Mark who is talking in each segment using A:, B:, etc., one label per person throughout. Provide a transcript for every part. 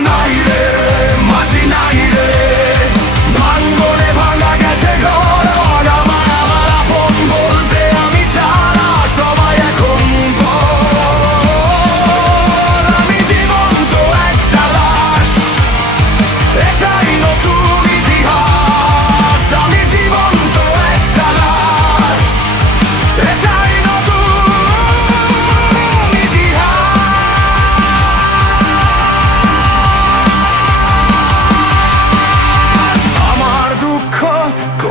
A: ないで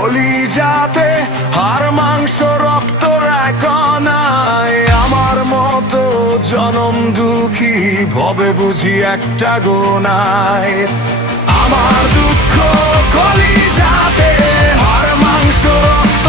A: কলি যাতে হার মাংস রক্ত আমার মতো জনম দুঃখী ভবে বুঝি একটা গোনায়। আমার দুঃখ কলি যাতে হার মাংস রক্ত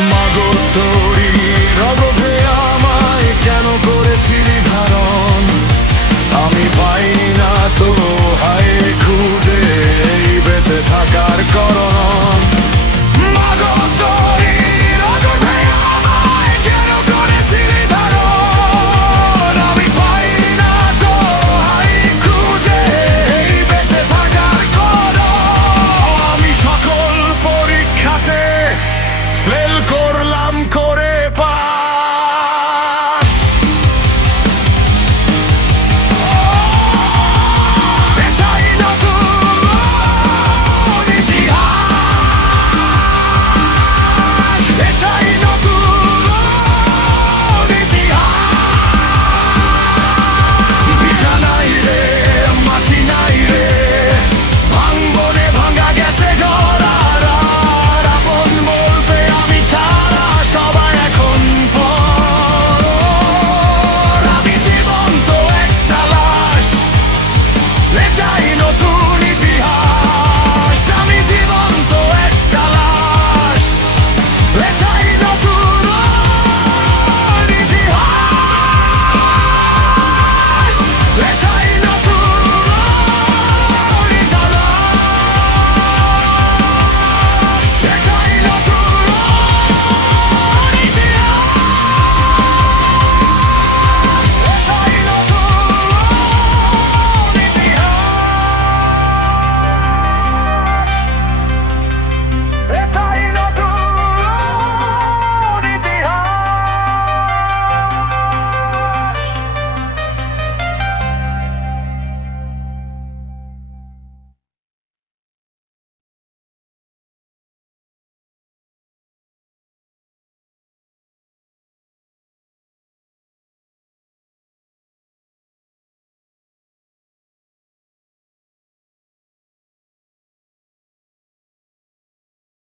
A: মাগো তরি রগভে